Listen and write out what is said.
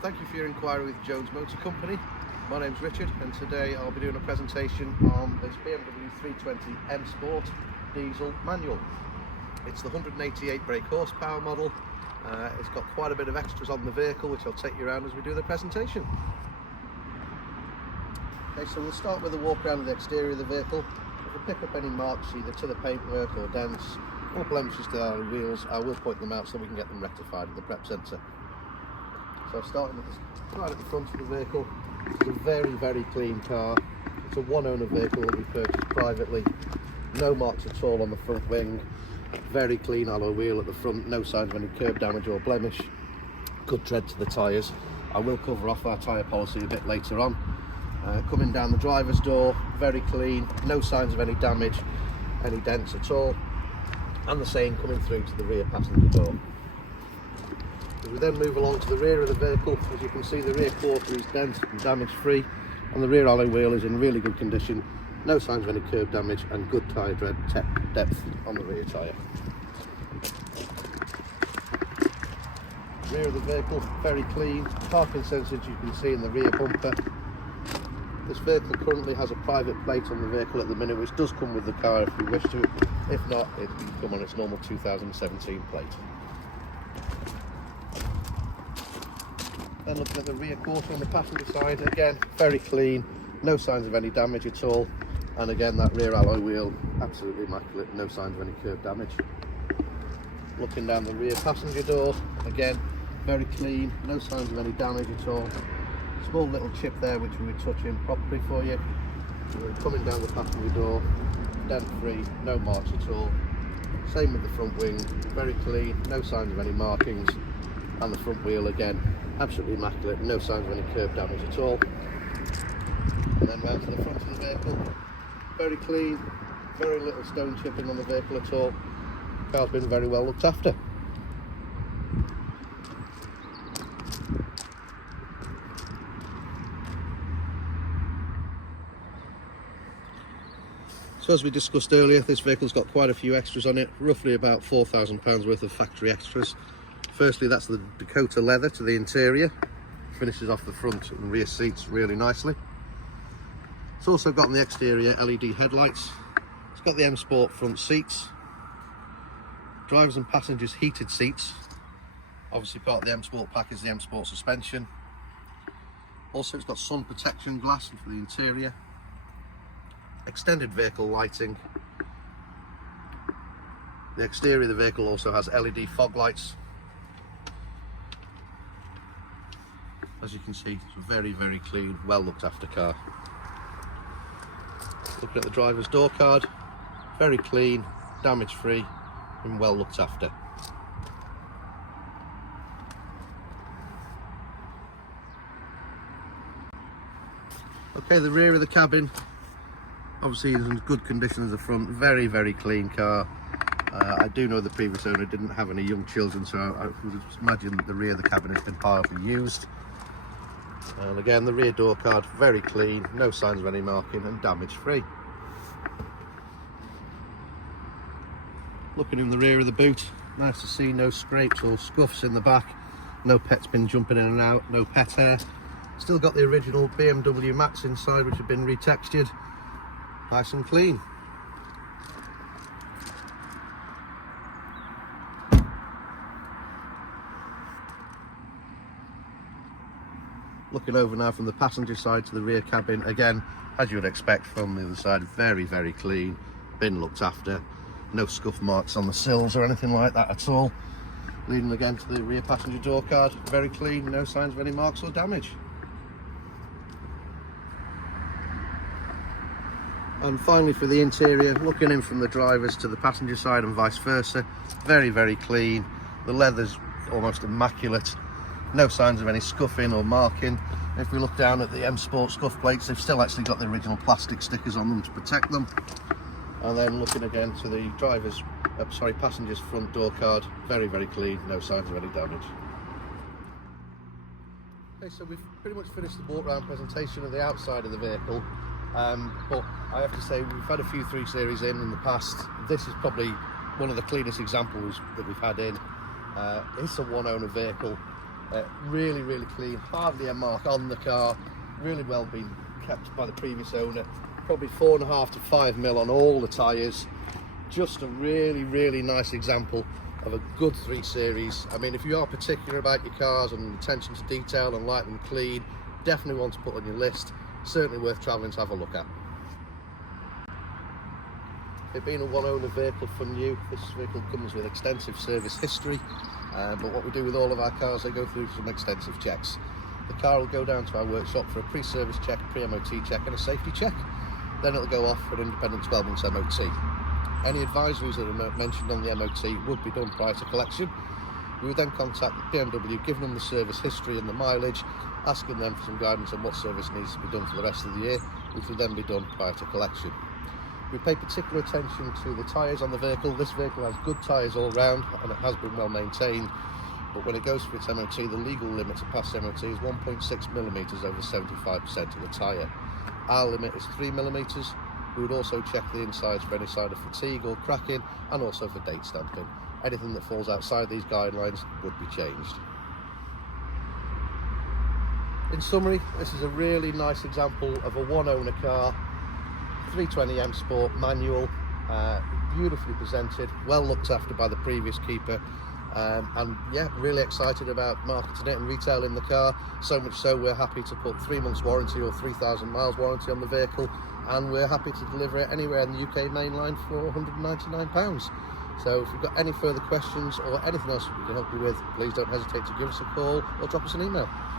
Thank you for your inquiry with Jones Motor Company. My name's Richard and today I'll be doing a presentation on this BMW 320 M Sport diesel manual. It's the 188 brake horsepower model. It's got quite a bit of extras on the vehicle which I'll take you around as we do the presentation. Okay, so we'll start with a walk around of the exterior of the vehicle. If we pick up any marks either to the paintwork or dents or blemishes to our wheels, I will point them out so we can get them rectified at the prep centre. So starting right at the front of the vehicle, it's a very clean car. It's a one owner vehicle that we purchased privately. No marks at all on the front wing. Very clean alloy wheel at the front, no signs of any curb damage or blemish. Good tread to the tyres. I will cover off our tyre policy a bit later on. Coming down the driver's door, very clean, no signs of any damage, any dents at all. And the same coming through to the rear passenger door. As we then move along to the rear of the vehicle, as you can see the rear quarter is dent and damage free and the rear alloy wheel is in really good condition, no signs of any curb damage and good tyre depth on the rear tyre. Rear of the vehicle, very clean, parking sensors you can see in the rear bumper. This vehicle currently has a private plate on the vehicle at the minute which does come with the car if you wish to, if not it can come on its normal 2017 plate. Then looking at the rear quarter on the passenger side, again very clean, no signs of any damage at all, and again that rear alloy wheel absolutely immaculate, no signs of any curb damage. Looking down the rear passenger door, again very clean, no signs of any damage at all. Small little chip there which we would touch in properly for you. Coming down the passenger door, dent free, no marks at all. Same with the front wing, very clean, no signs of any markings, and the front wheel again absolutely immaculate, no signs of any curb damage at all. And then round to the front of the vehicle, very clean, very little stone chipping on the vehicle at all. The car's been very well looked after. So as we discussed earlier, this vehicle's got quite a few extras on it, roughly about £4,000 worth of factory extras. Firstly, that's the Dakota leather to the interior, finishes off the front and rear seats really nicely. It's also got on the exterior LED headlights. It's got the M Sport front seats, drivers and passengers heated seats. Obviously part of the M Sport pack is the M Sport suspension. Also it's got sun protection glass for the interior. Extended vehicle lighting. The exterior of the vehicle also has LED fog lights. As you can see, it's a very clean, well looked after car. Looking at the driver's door card, very clean, damage free and well looked after. Okay, the rear of the cabin obviously is in good condition as the front, very clean car. I do know the previous owner didn't have any young children, so I would imagine that the rear of the cabin has been powerfully used. And again, the rear door card, very clean, no signs of any marking and damage free. Looking in the rear of the boot, nice to see no scrapes or scuffs in the back, no pets been jumping in and out, no pet hair. Still got the original BMW mats inside which have been retextured. Nice and clean. Looking over now from the passenger side to the rear cabin, again, as you would expect from the other side, very clean, been looked after, no scuff marks on the sills or anything like that at all. Leading again to the rear passenger door card, very clean, no signs of any marks or damage. And finally for the interior, looking in from the driver's to the passenger side and vice versa, very clean. The leather's almost immaculate, no signs of any scuffing or marking. If we look down at the M Sport scuff plates, they've still actually got the original plastic stickers on them to protect them. And then looking again to the passenger's front door card, very clean, no signs of any damage. Okay, so we've pretty much finished the walk round presentation of the outside of the vehicle. But I have to say we've had a few 3 Series in the past. This is probably one of the cleanest examples that we've had in. It's a one owner vehicle. Really, really clean, hardly a mark on the car, really well been kept by the previous owner. Probably 4.5 to 5 mil on all the tyres. Just a really, really nice example of a good 3 Series. I mean, if you are particular about your cars and attention to detail and like them clean, definitely one to put on your list. Certainly worth travelling to have a look at. It being a one-owner vehicle from new, this vehicle comes with extensive service history, but what we do with all of our cars, they go through some extensive checks. The car will go down to our workshop for a pre-service check, pre-MOT check and a safety check. Then it'll go off for an independent 12 months MOT. Any advisories that are mentioned on the MOT would be done prior to collection. We would then contact the BMW, giving them the service history and the mileage, asking them for some guidance on what service needs to be done for the rest of the year, which will then be done prior to collection. We pay particular attention to the tyres on the vehicle. This vehicle has good tyres all round and it has been well maintained, but when it goes for its MOT, the legal limit to pass MOT is 1.6 millimetres over 75% of the tyre. Our limit is 3 millimetres. We would also check the insides for any sign of fatigue or cracking, and also for date stamping. Anything that falls outside these guidelines would be changed. In summary, this is a really nice example of a one-owner car, 320M Sport manual, beautifully presented, well looked after by the previous keeper, and yeah, really excited about marketing it and retailing the car. So much so we're happy to put 3 months warranty or 3,000 miles warranty on the vehicle, and we're happy to deliver it anywhere in the UK mainline for £199. So if you've got any further questions or anything else we can help you with, please don't hesitate to give us a call or drop us an email.